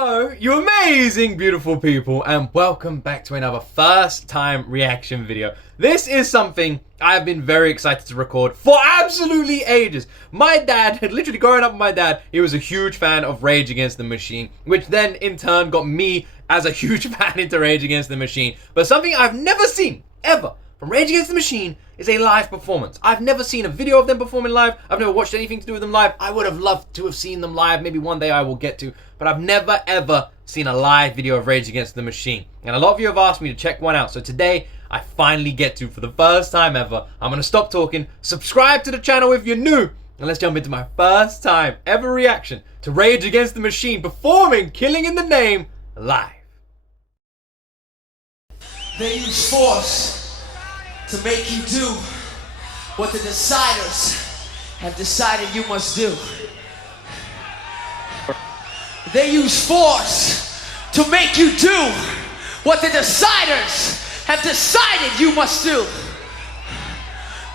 Hello, you amazing, beautiful people, and welcome back to another first time reaction video. This is something I've been very excited to record for absolutely ages. My dad had literally growing up with my dad, he was a huge fan of Rage Against the Machine, which then in turn got me as a huge fan into Rage Against the Machine. But something I've never seen, ever, from Rage Against the Machine is a live performance. I've never seen a video of them performing live. I've never watched anything to do with them live. I would have loved to have seen them live. Maybe one day I will get to. But I've never ever seen a live video of Rage Against the Machine. And a lot of you have asked me to check one out. So today, I finally get to, for the first time ever. I'm going to stop talking. Subscribe to the channel if you're new. And let's jump into my first time ever reaction to Rage Against the Machine performing Killing in the Name live. They use force to make you do what the deciders have decided you must do. They use force to make you do what the deciders have decided you must do.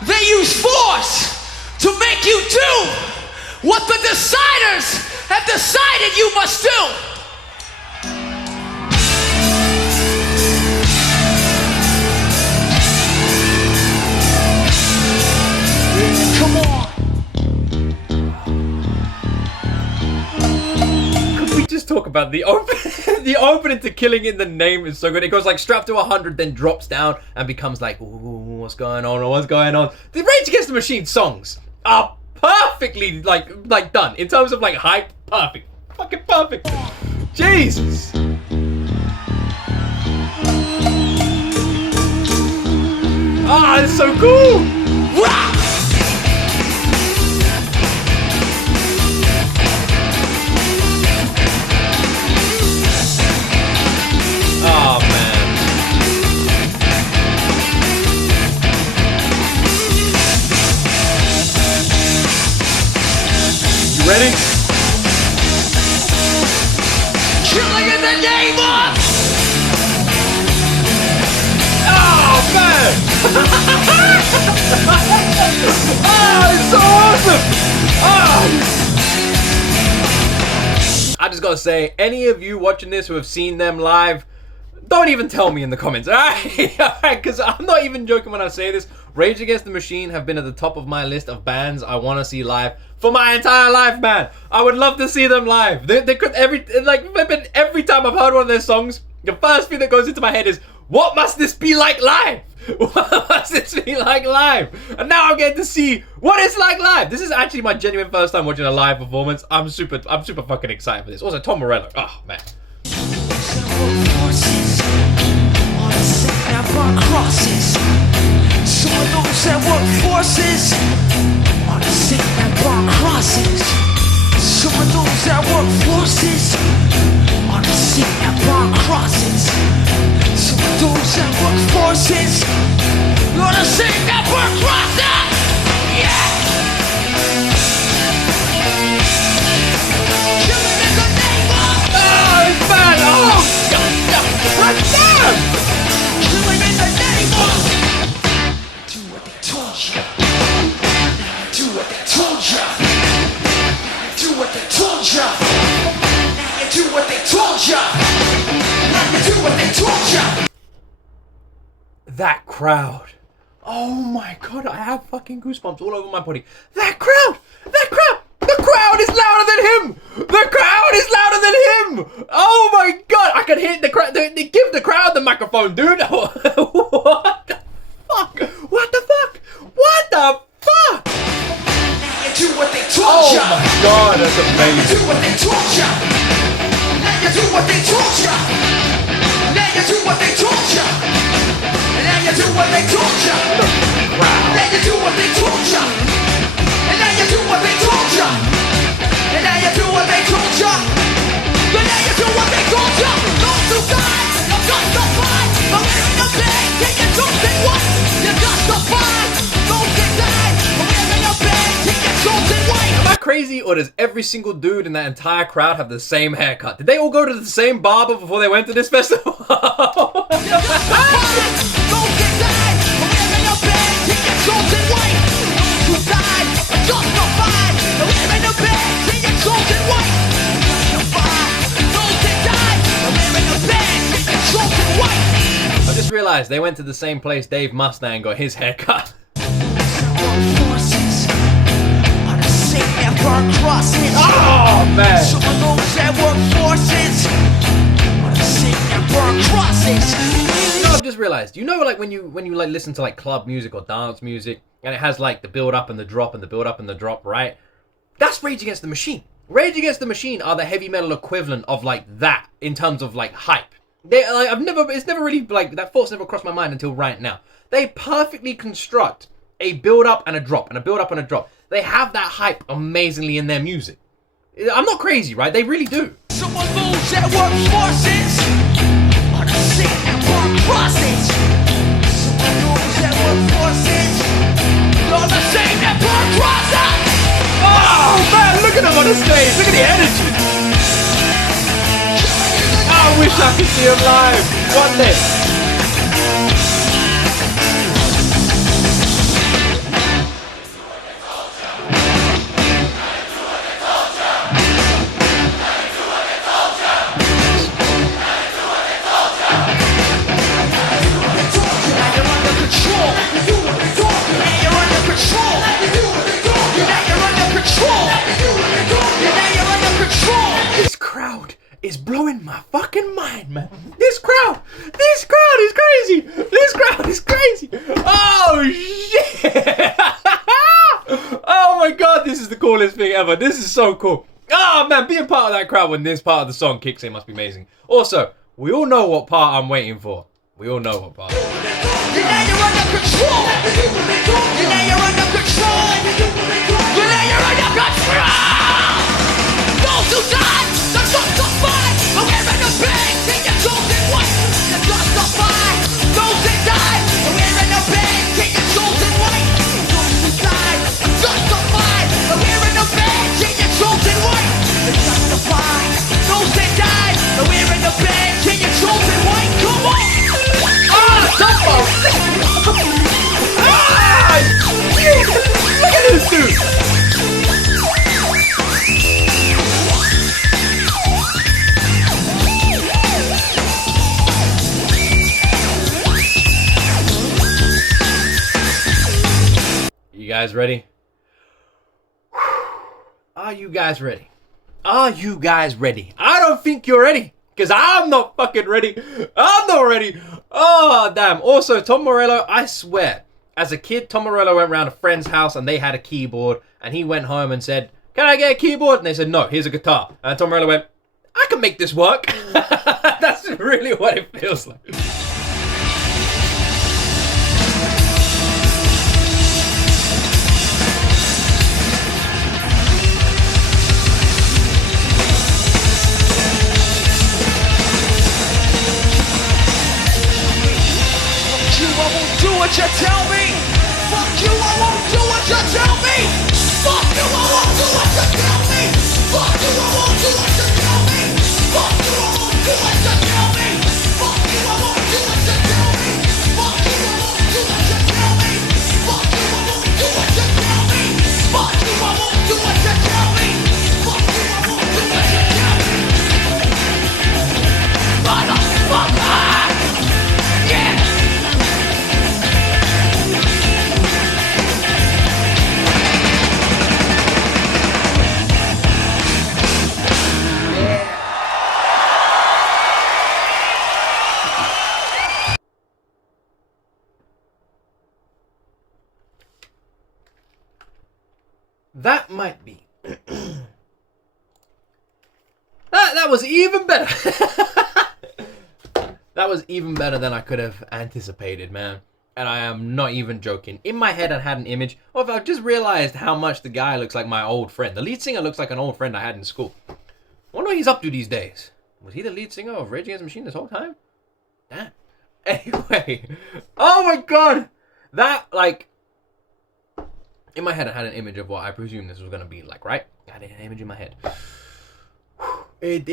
They use force to make you do what the deciders have decided you must do. Come on. Could we just talk about the open the opening to Killing in the Name is so good. It goes like strapped to 100, then drops down and becomes like, ooh, what's going on? What's going on? The Rage Against the Machine songs are perfectly like done in terms of like hype. Perfect, fucking perfect. Jesus. Ah, it's so cool. Wow. Oh man. You ready? Killing in the name of. Oh man. Oh, it's so awesome. Oh. I just gotta say, any of you watching this who have seen them live, don't even tell me in the comments, alright? Alright, because I'm not even joking when I say this. Rage Against the Machine have been at the top of my list of bands I want to see live for my entire life, man. I would love to see them live. They could every time I've heard one of their songs, the first thing that goes into my head is, what must this be like live? What must this be like live? And now I'm getting to see what it's like live. This is actually my genuine first time watching a live performance. I'm super fucking excited for this. Also, Tom Morello. Oh man. Crosses. Some of those that work forces on the sick and burn crosses. Some of those that work forces on the sick and burn crosses. Some of those that work forces on the sick and burn crosses. Yeah. Killing in the name of. Oh man! Oh god damn! Killing in the name of. Do what they told you. Do what they told you. Do what they told you. Now you do what they told you. Now you do what they told you. That crowd. Oh my god, I have fucking goosebumps all over my body. That crowd! That crowd! The crowd is louder than him! The crowd is louder than him! Oh my god! I can hear the crowd. They give the crowd the microphone, dude! What the fuck? What the fuck? What the fuck? Now you do what they told you. Oh my god, that's amazing. Do what they told you. Now you do what they told you. Now you do what they told you. Now you do what they told you. Now you do what they told you. And now you do what they told you. And now you do what they told you. And now you do what they told you. Those who died, you're justified. But we're in the bed, taking something what? You're justified. Those that died, but we're in the bed, taking something white. Am I crazy, or does every single dude in that entire crowd have the same haircut? Did they all go to the same barber before they went to this festival? You're justified. Those that died, but we're in the bed, taking something white. Those who died, are justified. But we're in the bed, taking something white. Justified. Those that realized they went to the same place Dave Mustaine got his haircut. Oh man! Some of those that work forces are the same that burn crosses. You know, I've just realized. You know, like when you like listen to like club music or dance music, and it has like the build up and the drop and the build up and the drop, right? That's Rage Against the Machine. Rage Against the Machine are the heavy metal equivalent of like that in terms of like hype. They like it's never really like that thoughts never crossed my mind until right now. They perfectly construct a build up and a drop and a build up and a drop. They have that hype amazingly in their music. I'm not crazy, right? They really do. Some of those that work forces are the same that burn crosses. Some of those that work forces are the same that burn crosses. Oh man, look at him on the stage. Look at the energy. I wish I could see him live one day. This crowd is blowing my fucking mind, man. This crowd is crazy. This crowd is crazy. Oh shit! Oh my god, this is the coolest thing ever. This is so cool. Oh man, being part of that crowd when this part of the song kicks in must be amazing. Also, we all know what part I'm waiting for. We all know what part. You're under control. You're under control. You're under control. Those who died, they're justified. But we're in the bank, in your chosen one. They're justified. Those that died, but we're in the bank, in your chosen one. Those who died, justified. But we're in the bank, in your chosen one. They're justified. Those that died, but we're in the bank, in your chosen one. Come on. Look at this dude! You guys ready? Are you guys ready? Are you guys ready? I don't think you're ready. Because I'm not fucking ready. I'm not ready. Oh, damn. Also, Tom Morello, I swear, as a kid, Tom Morello went around a friend's house and they had a keyboard. And he went home and said, "Can I get a keyboard?" And they said, "No, here's a guitar." And Tom Morello went, "I can make this work." That's really what it feels like. Do what you tell me. Fuck you, I won't do what you tell me. Fuck you, I won't do what you tell me. Fuck you, I won't do what you tell me. Fuck you, I won't do what you tell me. Fuck you, I won't do what you tell me. Fuck you, I won't do what you tell me. Fuck you, I won't do what you tell me. Fuck you, I won't do what you tell me. Fuck you, I won't do what you tell me. Motherfucker! Yeah! That might be. that was even better. That was even better than I could have anticipated, man. And I am not even joking. In my head, I had an image of, I just realized how much the guy looks like my old friend. The lead singer looks like an old friend I had in school. I wonder what he's up to these days. Was he the lead singer of Rage Against the Machine this whole time? Damn. Anyway. Oh my god. That, like... In my head, I had an image of what I presume this was going to be like, right? I had an image in my head. It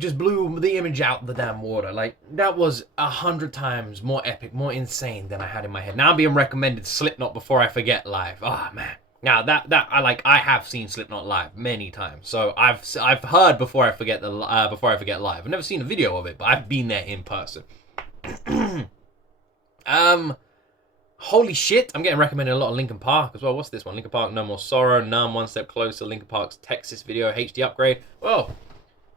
just blew the image out the damn water. Like, that was 100 times more epic, more insane than I had in my head. Now I'm being recommended Slipknot Before I Forget live. Oh, man. Now, I have seen Slipknot live many times. So I've heard Before I Forget live. I've never seen a video of it, but I've been there in person. Holy shit, I'm getting recommended a lot of Linkin Park as well. What's this one? Linkin Park, No More Sorrow, Numb, One Step Closer, Linkin Park's Texas video, HD upgrade. Well,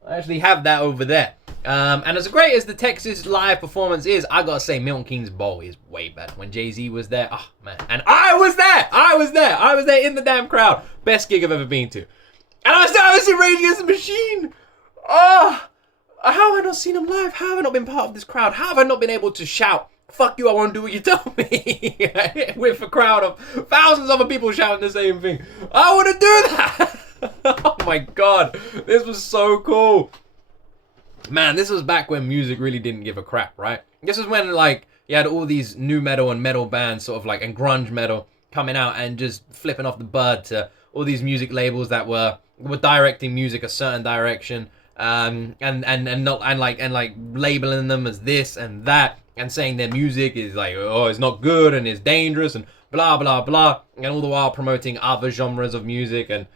I actually have that over there. And as great as the Texas live performance is, I gotta say Milton Keynes Bowl is way better. When Jay-Z was there, oh man. And I was there in the damn crowd. Best gig I've ever been to. And I still haven't seen Rage Against the Machine. Oh, how have I not seen them live? How have I not been part of this crowd? How have I not been able to shout, fuck you, I want to do what you tell me, with a crowd of thousands of other people shouting the same thing? I want to do that. Oh my god, this was so cool. Man, this was back when music really didn't give a crap, right? This was when, like, you had all these new metal and metal bands, sort of like, and grunge metal coming out and just flipping off the bird to all these music labels that were directing music a certain direction, and labeling them as this and that, and saying their music is like, oh, it's not good and it's dangerous and blah blah blah, and all the while promoting other genres of music. And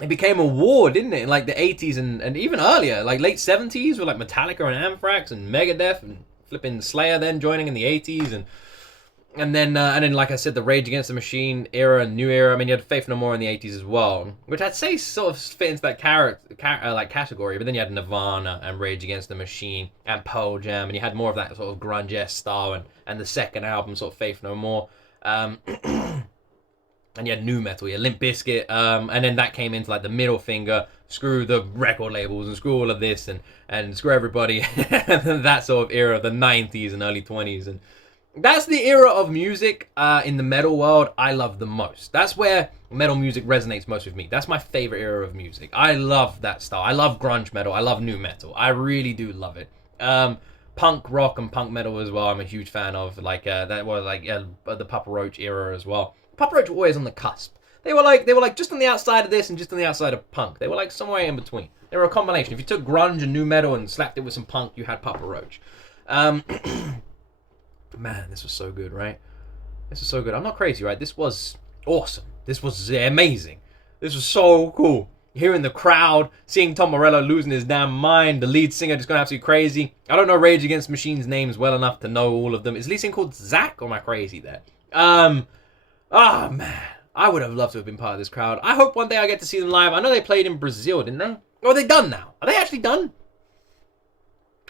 it became a war, didn't it, in like the 80s and even earlier, like late 70s with like Metallica and Anthrax and Megadeth and flipping Slayer then joining in the 80s, and then like I said, the Rage Against the Machine era and new era. I mean, you had Faith No More in the 80s as well, which I'd say sort of fit into that category. But then you had Nirvana and Rage Against the Machine and Pearl Jam, and you had more of that sort of grunge-esque style, and the second album, sort of Faith No More. And you had new metal, you had Limp Bizkit, and then that came into like the middle finger, screw the record labels and screw all of this and screw everybody. That sort of era, the 90s and early 20s. And that's the era of music in the metal world I love the most. That's where metal music resonates most with me. That's my favorite era of music. I love that style. I love grunge metal. I love new metal. I really do love it. Punk rock and punk metal as well, I'm a huge fan of. Like that was like the Papa Roach era as well. Papa Roach were always on the cusp. They were like just on the outside of this and just on the outside of punk. They were like somewhere in between. They were a combination. If you took grunge and new metal and slapped it with some punk, you had Papa Roach. Man, this was so good, right? This was so good. I'm not crazy, right? This was awesome. This was amazing. This was so cool. Hearing the crowd, seeing Tom Morello losing his damn mind, the lead singer just going absolutely crazy. I don't know Rage Against the Machine's names well enough to know all of them. Is the lead singer called Zach, or am I crazy there? Oh, man. I would have loved to have been part of this crowd. I hope one day I get to see them live. I know they played in Brazil, didn't they? Or are they done now? Are they actually done?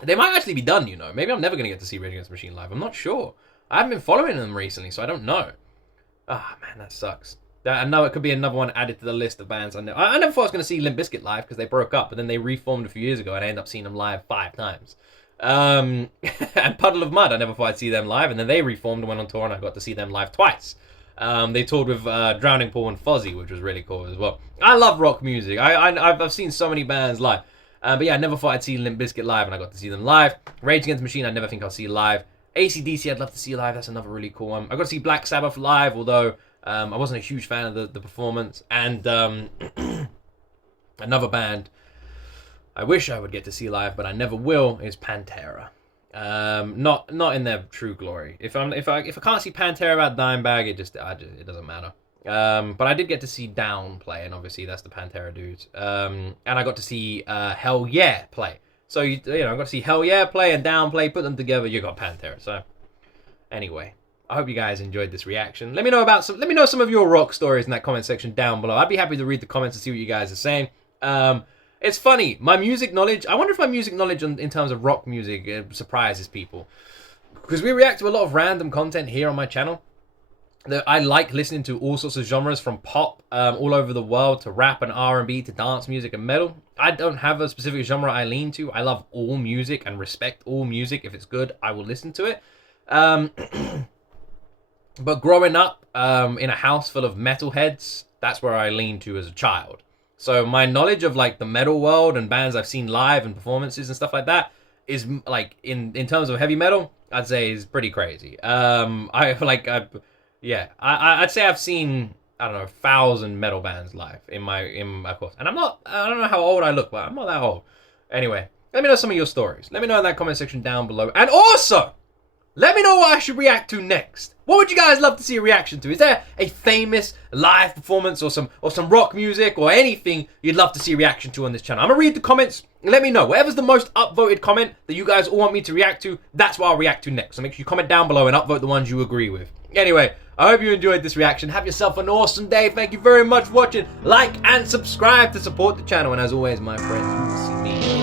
They might actually be done, you know. Maybe I'm never going to get to see Rage Against the Machine live. I'm not sure. I haven't been following them recently, so I don't know. Ah, man, that sucks. I know it could be another one added to the list of bands I know. I never thought I was going to see Limp Bizkit live because they broke up, but then they reformed a few years ago and I ended up seeing them live 5 times. And Puddle of Mud, I never thought I'd see them live, and then they reformed and went on tour and I got to see them live twice. They toured with Drowning Pool and Fozzy, which was really cool as well. I love rock music. I've seen so many bands live. But yeah, I never thought I'd see Limp Bizkit live, and I got to see them live. Rage Against the Machine, I never think I'll see live. AC/DC, I'd love to see live. That's another really cool one. I got to see Black Sabbath live, although I wasn't a huge fan of the performance. And another band I wish I would get to see live, but I never will, is Pantera. Not in their true glory. If I can't see Pantera at Dimebag, it doesn't matter. But I did get to see Down play, and obviously that's the Pantera dudes. And I got to see Hell Yeah play. So I got to see Hell Yeah play and Down play. Put them together, you got Pantera. So anyway, I hope you guys enjoyed this reaction. Let me know some of your rock stories in that comment section down below. I'd be happy to read the comments and see what you guys are saying. It's funny, my music knowledge, I wonder if my music knowledge in terms of rock music surprises people. Because we react to a lot of random content here on my channel. I like listening to all sorts of genres, from pop all over the world to rap and R&B to dance music and metal. I don't have a specific genre I lean to. I love all music and respect all music. If it's good, I will listen to it. But growing up in a house full of metalheads, that's where I leaned to as a child. So my knowledge of like the metal world and bands I've seen live and performances and stuff like that is like in terms of heavy metal, I'd say is pretty crazy. I'd say I've seen, I don't know, 1,000 metal bands live in my course. And I don't know how old I look, but I'm not that old. Anyway, let me know some of your stories. Let me know in that comment section down below. And also, Let me know what I should react to next. What would you guys love to see a reaction to? Is there a famous live performance or some rock music or anything you'd love to see a reaction to on this channel? I'm gonna read the comments and let me know. Whatever's the most upvoted comment that you guys all want me to react to, that's what I'll react to next. So make sure you comment down below and upvote the ones you agree with. Anyway, I hope you enjoyed this reaction. Have yourself an awesome day. Thank you very much for watching. Like and subscribe to support the channel. And as always, my friends, you will see me